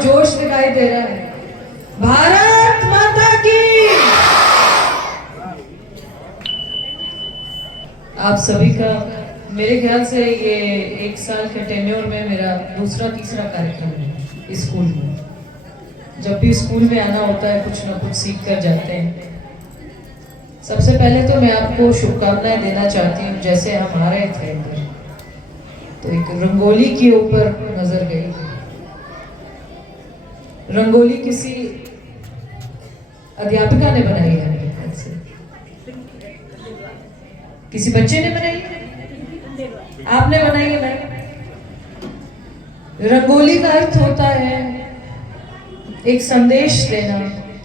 जोश दिखाई दे रहा है। भारत माता की। आप सभी का मेरे ख्याल से ये 1 साल के टेन्योर में मेरा दूसरा तीसरा कार्यक्रम है स्कूल में। जब भी स्कूल में आना होता है कुछ ना कुछ सीख कर जाते हैं। सबसे पहले तो मैं आपको शुभकामनाएं देना चाहती हूँ। जैसे हम आ रहे थे तो एक रंगोली के ऊपर नजर गई। रंगोली किसी अध्यापिका ने बनाई है मेरे ख्याल से, किसी बच्चे ने बनाई है, आपने बनाई है ना। रंगोली का अर्थ होता है एक संदेश देना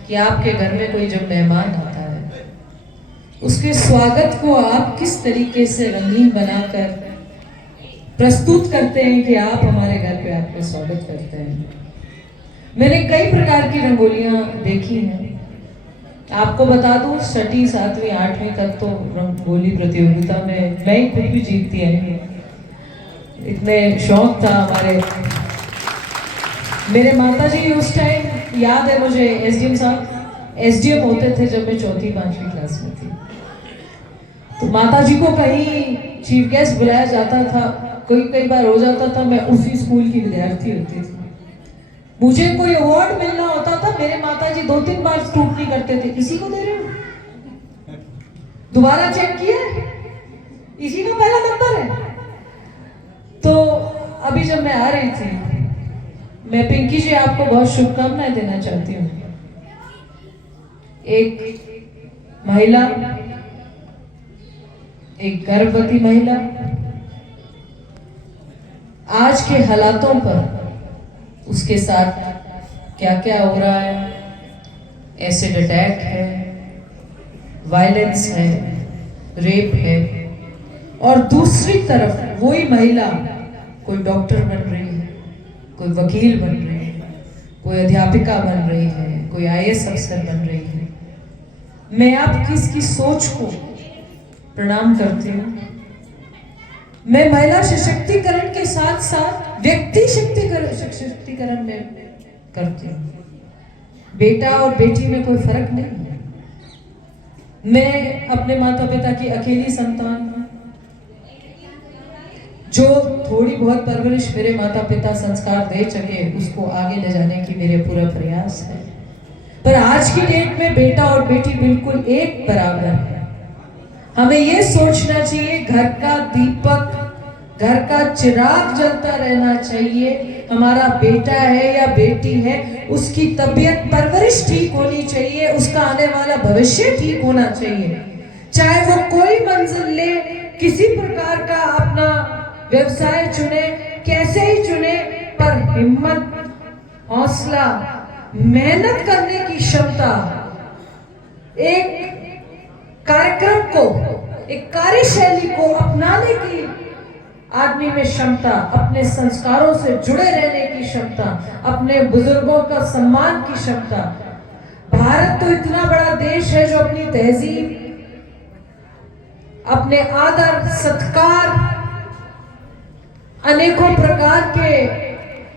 कि आपके घर में कोई जब मेहमान आता है उसके स्वागत को आप किस तरीके से रंगीन बनाकर प्रस्तुत करते हैं कि आप हमारे घर पे आपका स्वागत करते हैं। मैंने कई प्रकार की रंगोलियां देखी हैं। आपको बता दूं 6वीं 7वीं 8वीं तक तो रंगोली प्रतियोगिता में मैं ही खुद भी जीतती आई। इतने शौक था हमारे। मेरे माताजी उस टाइम याद है मुझे, एसडीएम साहब एसडीएम होते थे जब मैं 4वीं 5वीं क्लास में थी। तो माताजी को कहीं चीफ गेस्ट बुलाया जाता था, कई बार हो जाता था मैं उसी स्कूल की विद्यार्थी होती थी। मुझे कोई अवार्ड मिलना होता था, मेरे माताजी 2-3 बार स्क्रूटनी करते थे, इसी को दे रहे हो, दोबारा चेक किया, इसी का पहला नंबर है। तो अभी जब मैं आ रही थी, मैं पिंकी जी आपको बहुत शुभकामनाएं देना चाहती हूँ। एक महिला, एक गर्भवती महिला आज के हालातों पर उसके साथ क्या क्या हो रहा है, एसिड अटैक है, वायलेंस है, रेप है, और दूसरी तरफ वही महिला कोई डॉक्टर बन रही है, कोई वकील बन रही है, कोई अध्यापिका बन रही है, कोई आईएएस अफसर बन रही है। मैं आपकी इसकी सोच को प्रणाम करती हूँ। मैं महिला सशक्तिकरण के साथ साथ व्यक्ति सशक्तिकरण में करती हूँ। बेटा और बेटी में कोई फर्क नहीं है। मैं अपने माता पिता की अकेली संतान हूँ। जो थोड़ी बहुत परवरिश मेरे माता पिता संस्कार दे सके उसको आगे ले जाने की मेरे पूरा प्रयास है। पर आज की डेट में बेटा और बेटी बिल्कुल एक बराबर है। हमें ये सोचना चाहिए घर का दीपक, घर का चिराग जलता रहना चाहिए। हमारा बेटा है या बेटी है, उसकी तबीयत परवरिश ठीक होनी चाहिए, उसका आने वाला भविष्य ठीक होना चाहिए। चाहे वो कोई मंजिल ले, किसी प्रकार का अपना व्यवसाय चुने, कैसे ही चुने, पर हिम्मत, हौसला, मेहनत करने की क्षमता, एक कार्यक्रम को, एक कार्यशैली को अपनाने की आदमी में क्षमता, अपने संस्कारों से जुड़े रहने की क्षमता, अपने बुजुर्गों का सम्मान की क्षमता। भारत तो इतना बड़ा देश है जो अपनी तहजीब, अपने आदर सत्कार, अनेकों प्रकार के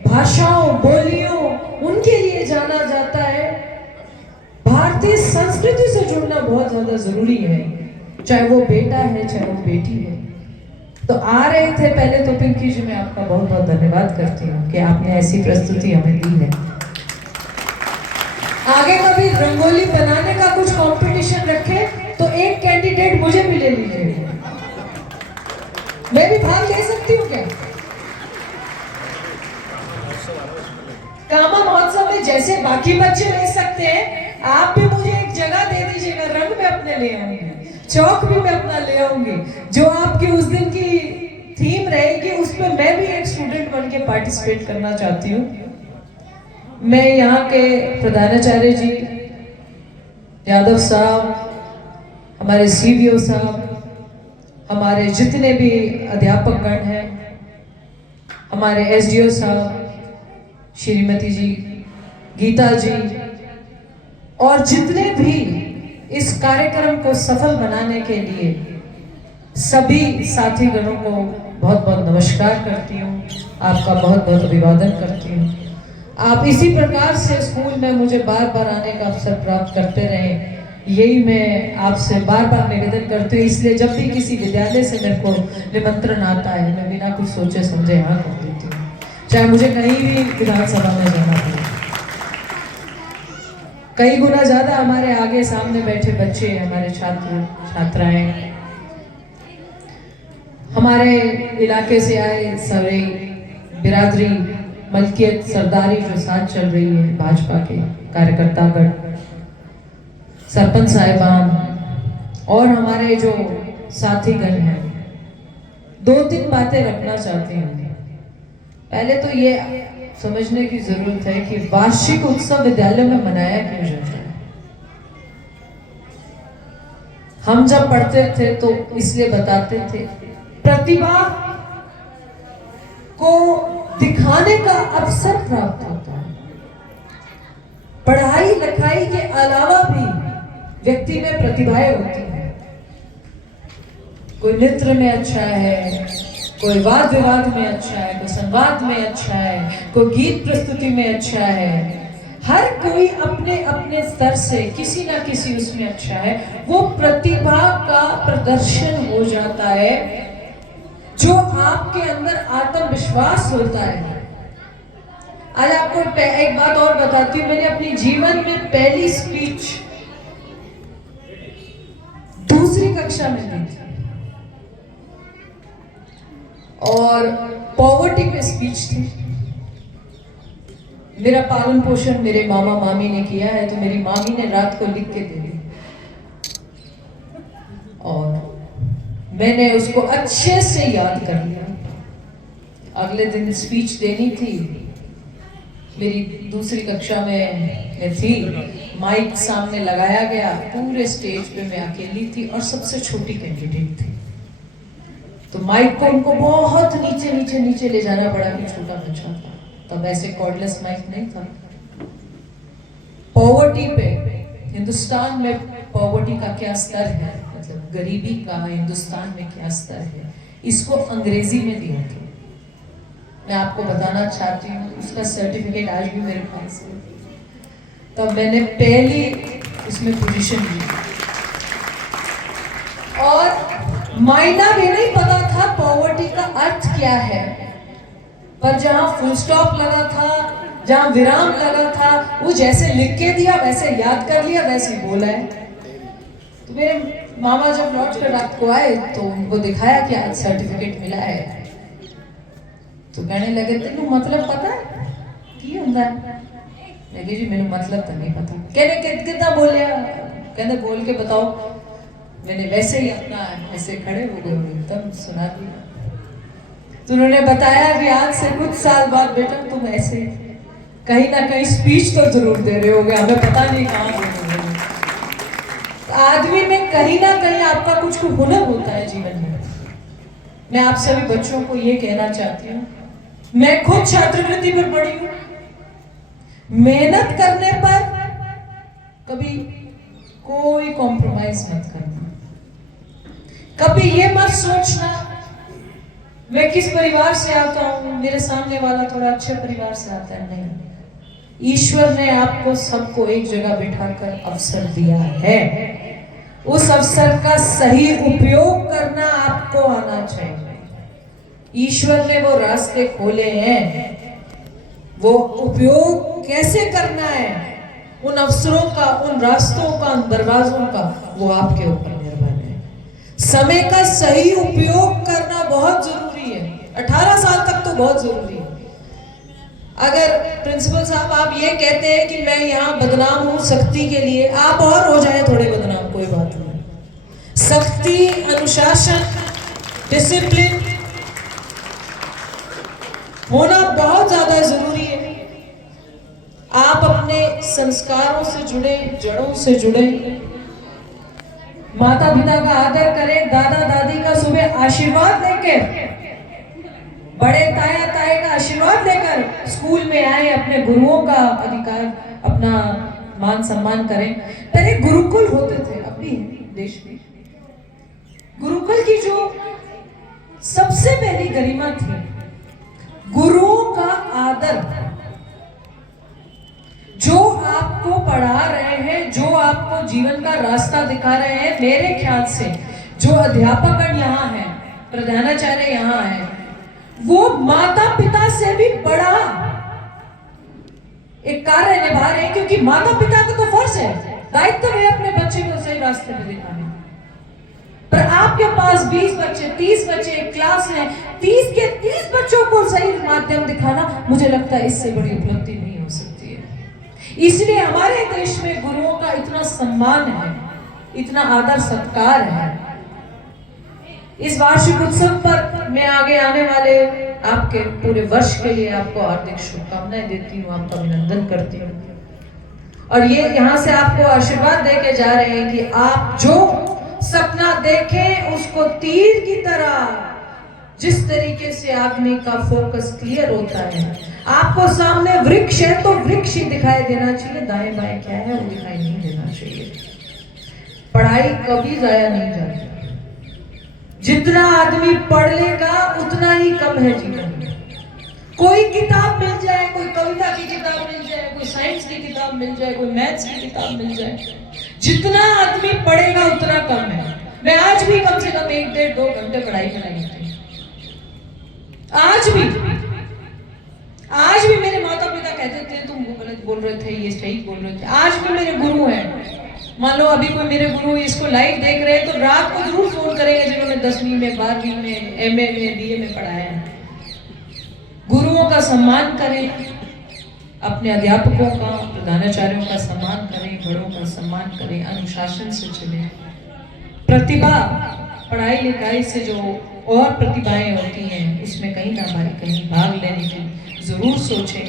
भाषाओं बोलियों उनके लिए जाना जाता है। भारतीय संस्कृति से जुड़ना बहुत ज्यादा जरूरी है, चाहे वो बेटा है चाहे वो बेटी है। तो आ रहे थे पहले तो पिंकी जी मैं आपका बहुत बहुत धन्यवाद करती हूँ कि आपने ऐसी प्रस्तुति हमें दी है। आगे कभी रंगोली बनाने का कुछ कंपटीशन रखे तो एक कैंडिडेट मुझे भी ले लीजिए, मैं भी भाग ले सकती हूँ क्या? कामा महोत्सव में जैसे बाकी बच्चे ले सकते हैं, आप भी मुझे एक जगह दे दीजिएगा, रंग में अपने ले आऊंगी, चौक भी मैं अपना ले आऊंगी। जो आपकी उस दिन की थीम रहेगी उस पर मैं भी एक स्टूडेंट बन के पार्टिसिपेट करना चाहती हूँ। मैं यहाँ के प्रधानाचार्य जी, यादव साहब, हमारे सीबीओ साहब, हमारे जितने भी अध्यापकगण हैं, हमारे एसडीओ साहब, श्रीमती जी, गीता जी, और जितने भी इस कार्यक्रम को सफल बनाने के लिए सभी साथी गणों को बहुत बहुत नमस्कार करती हूँ, आपका बहुत बहुत अभिवादन करती हूँ। आप इसी प्रकार से स्कूल में मुझे बार बार आने का अवसर प्राप्त करते रहें, यही मैं आपसे बार बार निवेदन करती हूँ। इसलिए जब भी किसी विद्यालय से मेरे को निमंत्रण आता है, मैं बिना कुछ सोचे समझे हाँ कर देती हूँ, चाहे मुझे कहीं भी विधानसभा में जाना पड़े। कई गुना ज्यादा हमारे आगे सामने बैठे बच्चे, हमारे छात्र छात्राएं, हमारे इलाके से आए सारे बिरादरी, मलकियत, सरदारी जो साथ चल रही है, भाजपा के कार्यकर्तागण, सरपंच साहिबान और हमारे जो साथीगण हैं, 2-3 बातें रखना चाहते हैं। पहले तो ये समझने की जरूरत है कि वार्षिक उत्सव विद्यालय में मनाया क्यों जाता है। हम जब पढ़ते थे तो इसलिए बताते थे, प्रतिभा को दिखाने का अवसर प्राप्त होता है। पढ़ाई लिखाई के अलावा भी व्यक्ति में प्रतिभाएं होती हैं। कोई नृत्य में अच्छा है, कोई वाद विवाद में अच्छा है, कोई संवाद में अच्छा है, कोई गीत प्रस्तुति में अच्छा है। हर कोई अपने अपने स्तर से किसी ना किसी उसमें अच्छा है। वो प्रतिभा का प्रदर्शन हो जाता है, जो आपके अंदर आत्मविश्वास होता है। आज आपको एक बात और बताती हूँ, मैंने अपनी जीवन में पहली स्पीच 2री कक्षा में दी थी और पॉवर्टी पे स्पीच थी। मेरा पालन पोषण मेरे मामा मामी ने किया है, तो मेरी मामी ने रात को लिख के दे दी और मैंने उसको अच्छे से याद कर लिया। अगले दिन स्पीच देनी थी, मेरी 2री कक्षा में मैं थी, माइक सामने लगाया गया, पूरे स्टेज पे मैं अकेली थी और सबसे छोटी कैंडिडेट थी। तो माइक को उनको बहुत नीचे नीचे नीचे ले जाना पड़ा कि छोटा बच्चा था, तब ऐसे कॉर्डलेस माइक नहीं था। पॉवर्टी पे, हिंदुस्तान में पॉवर्टी का क्या स्तर है, मतलब गरीबी का हिंदुस्तान में क्या स्तर है, इसको अंग्रेजी में दिया था। मैं आपको बताना चाहती हूँ, उसका सर्टिफिकेट आज भी मेरे पास है। तब मैंने पहली उसमें पोजीशन ली और मायना भी नहीं पता था पॉवर्टी का अर्थ क्या है, पर जहां फुल स्टॉप लगा था, जहां विराम लगा था, वो जैसे लिख के दिया वैसे याद कर लिया, वैसे ही बोला है। तो मेरे मामा जब लौट कर रात को आए तो उनको दिखाया कि आज सर्टिफिकेट मिला है। तो कहने लगे, तेनू मतलब पता है की हुंदा है? लगे जी मैंने मतलब तो नहीं पता। कहने कितना बोलिया, कहने बोल के बताओ। मैंने वैसे ही अपना ऐसे खड़े हो गए, एकदम सुना दिया। तो उन्होंने बताया कि आज से कुछ साल बाद बेटा तुम ऐसे कहीं ना कहीं स्पीच तो जरूर दे रहे होगे, हमें पता नहीं कहाँ दे रहे हो। आदमी में कहीं ना कहीं आपका कुछ हुनर होता है जीवन में। मैं आप सभी बच्चों को ये कहना चाहती हूँ, मैं खुद छात्रवृत्ति पर पढ़ी हूँ। मेहनत करने पर कभी कोई कॉम्प्रोमाइज मत करना। कभी ये मत सोचना मैं किस परिवार से आता हूँ, मेरे सामने वाला थोड़ा अच्छे परिवार से आता है। नहीं, ईश्वर ने आपको सबको एक जगह बिठाकर अवसर दिया है। उस अवसर का सही उपयोग करना आपको आना चाहिए। ईश्वर ने वो रास्ते खोले हैं, वो उपयोग कैसे करना है उन अवसरों का, उन रास्तों का, उन दरवाजों का, वो आपके ऊपर निर्भर है। समय का सही उपयोग करना बहुत जरूरी है। 18 साल तक तो बहुत जरूरी है। अगर प्रिंसिपल साहब आप ये कहते हैं कि मैं यहाँ बदनाम हूँ सख्ती के लिए, आप और हो जाए थोड़े बदनाम, कोई बात नहीं। सख्ती, अनुशासन, डिसिप्लिन होना बहुत ज्यादा जरूरी है। आप अपने संस्कारों से जुड़े, जड़ों से जुड़े, माता पिता का आदर करें, दादा दादी का सुबह आशीर्वाद लेकर, बड़े ताया ताए का आशीर्वाद लेकर स्कूल में आए, अपने गुरुओं का अधिकार, अपना मान सम्मान करें। पहले गुरुकुल होते थे, अब भी है देश में। गुरुकुल की जो सबसे पहली गरिमा थी गुरुओं का आदर। पढ़ा रहे हैं, जो आपको जीवन का रास्ता दिखा रहे हैं, मेरे ख्याल से जो अध्यापकगण यहाँ है, प्रधानाचार्य यहाँ है, वो माता पिता से भी बड़ा एक कार्य निभा रहे हैं, क्योंकि माता पिता का तो फर्ज है, दायित्व है अपने बच्चे को सही रास्ते पे दिखाने। पर आपके पास 20 बच्चे, 30 बच्चे एक क्लास में, 30 के 30 बच्चों को सही माध्यम दिखाना, मुझे लगता है इससे बड़ी उपलब्धि नहीं हो सकती है। इसलिए हमारे देश में गुरुओं का इतना सम्मान है, इतना आदर सत्कार है। इस वार्षिक उत्सव पर मैं आगे आने वाले आपके पूरे वर्ष के लिए आपको हार्दिक शुभकामनाएं देती हूँ, आपका अभिनंदन करती हूँ। और ये यहाँ से आपको आशीर्वाद देके जा रहे हैं कि आप जो सपना देखें उसको तीर की तरह, जिस तरीके से आदमी का फोकस क्लियर होता है, आपको सामने वृक्ष है तो वृक्ष ही दिखाई देना चाहिए, दाएं बाएं क्या है वो दिखाई नहीं देना चाहिए। पढ़ाई कभी जाया नहीं जाती, जितना आदमी पढ़ लेगा उतना ही कम है जीवन में। कोई किताब मिल जाए, कोई कविता की किताब मिल जाए, कोई साइंस की किताब मिल जाए, कोई मैथ्स की किताब मिल जाए, जितना आदमी पढ़ेगा उतना कम है। मैं आज भी कम से कम 1, 1.5, 2 घंटे पढ़ाई कर लेती हूँ। आज भी मेरे माता पिता कहते थे तुम वो गलत बोल रहे थे, ये सही बोल रहे थे। आज भी मेरे गुरु हैं, मान लो अभी कोई मेरे गुरु इसको लाइव देख रहे हैं तो रात को जरूर फोन करेंगे, जिन्होंने 10वीं में, 12वीं में, MA में, BA में पढ़ाया है। गुरुओं का सम्मान करें, अपने अध्यापकों का, प्रधानाचार्यों का सम्मान करें, बड़ों का सम्मान करें, अनुशासन से चलें। प्रतिभा, पढ़ाई लिखाई से जो और प्रतिभाएं होती हैं उसमें कहीं ना कहीं भाग लेने की जरूर सोचें।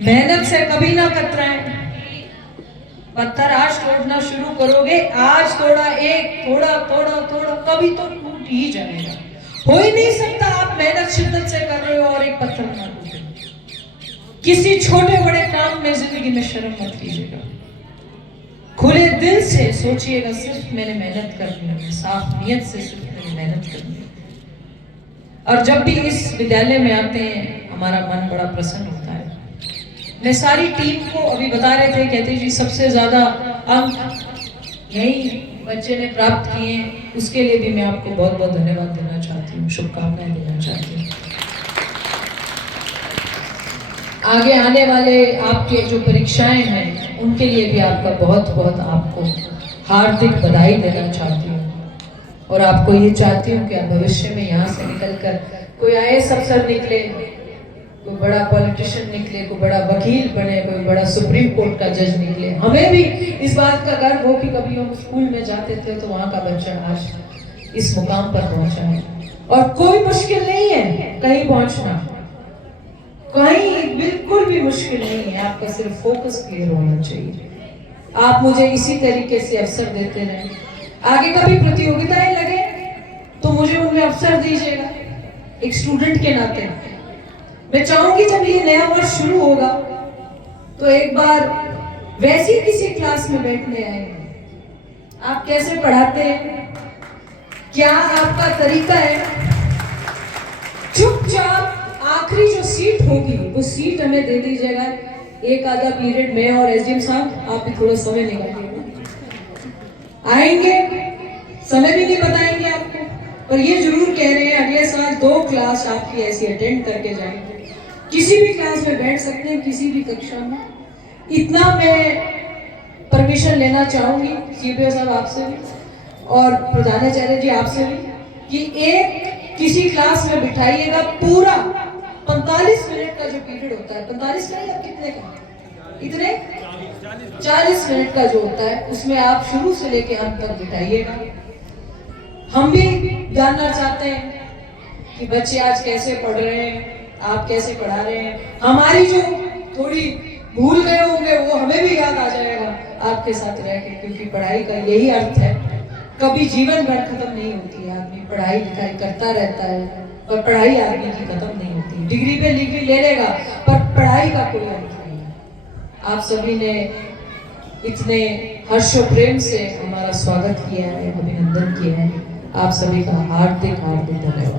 मेहनत से कभी ना कतराएं। पत्थर आज तोड़ना शुरू करोगे, आज तोड़ा एक, थोड़ा थोड़ा थोड़ा, कभी तो टूट ही जाएगा। हो ही नहीं सकता आप मेहनत शिद्दत से कर रहे हो और एक पत्थर ना टूटे। किसी छोटे बड़े काम में जिंदगी में शर्म मत कीजिएगा, खुले दिल से सोचिएगा, सिर्फ मैंने मेहनत करनी है, साफ नियत से सिर्फ मैंने मेहनत करनी है। और जब भी इस विद्यालय में आते हैं हमारा मन बड़ा प्रसन्न होता है। मैं सारी टीम को अभी बता रहे थे, कहते जी सबसे ज्यादा अंक यही बच्चे ने प्राप्त किए हैं, उसके लिए भी मैं आपको बहुत बहुत धन्यवाद देना चाहती हूँ, शुभकामनाएं देना चाहती हूँ। आगे आने वाले आपके जो परीक्षाएं हैं उनके लिए भी आपका बहुत बहुत आपको हार्दिक बधाई देना चाहती हूँ। और आपको ये चाहती हूँ कि आप भविष्य में यहाँ से निकलकर कोई IAS अफसर निकले, कोई बड़ा पॉलिटिशियन निकले, कोई बड़ा वकील बने, कोई बड़ा सुप्रीम कोर्ट का जज निकले। हमें भी इस बात का गर्व हो कि कभी हम स्कूल में जाते थे तो वहाँ का बच्चा आज इस मुकाम पर पहुंचा है। और कोई मुश्किल नहीं है कहीं पहुंचना, कहीं बिल्कुल भी मुश्किल नहीं है, आपका सिर्फ फोकस क्लियर होना चाहिए। आप मुझे इसी तरीके से अवसर देते रहें। आगे कभी प्रतियोगिताएं लगे तो मुझे उनमें अवसर दीजिएगा। एक स्टूडेंट के नाते मैं चाहूंगी जब ये नया वर्ष शुरू होगा तो एक बार वैसी किसी क्लास में बैठने आएंगे। आप कैसे पढ़ाते हैं, क्या आपका तरीका है, चुपचाप आखिरी जो सीट होगी वो सीट हमें दे दीजिएगा। एक आधा पीरियड मैं और SDM साहब आप भी थोड़ा समय निकालिएगा, आएंगे, समय भी नहीं बताएंगे आपको, पर ये जरूर कह रहे हैं अगले साल 2 क्लास आपकी ऐसी अटेंड करके जाएंगे। किसी भी क्लास में बैठ सकते हैं, किसी भी कक्षा में। इतना मैं परमिशन लेना चाहूंगी CPO साहब आपसे भी और प्रधानाचार्य जी आपसे भी कि एक किसी क्लास में बिठाइएगा। पूरा 45 मिनट का जो पीरियड होता है, 45 मिनट या कितने का, इतने 40 मिनट का जो होता है उसमें आप शुरू से लेके अंत तक बिठाइएगा। हम भी जानना चाहते हैं कि बच्चे आज कैसे पढ़ रहे हैं, आप कैसे पढ़ा रहे हैं। हमारी जो थोड़ी भूल गए होंगे वो हमें भी याद आ जाएगा आपके साथ रह के, क्योंकि पढ़ाई का यही अर्थ है, कभी जीवन भर खत्म नहीं होती है। आदमी पढ़ाई लिखाई करता रहता है और पढ़ाई आदमी की खत्म नहीं होती। डिग्री पे डिग्री ले लेगा पर पढ़ाई का कोई अर्थ नहीं है। आप सभी ने इतने हर्षो प्रेम से हमारा स्वागत किया है, अभिनंदन किया है, आप सभी का हार्दिक हार्दिक धन्यवाद।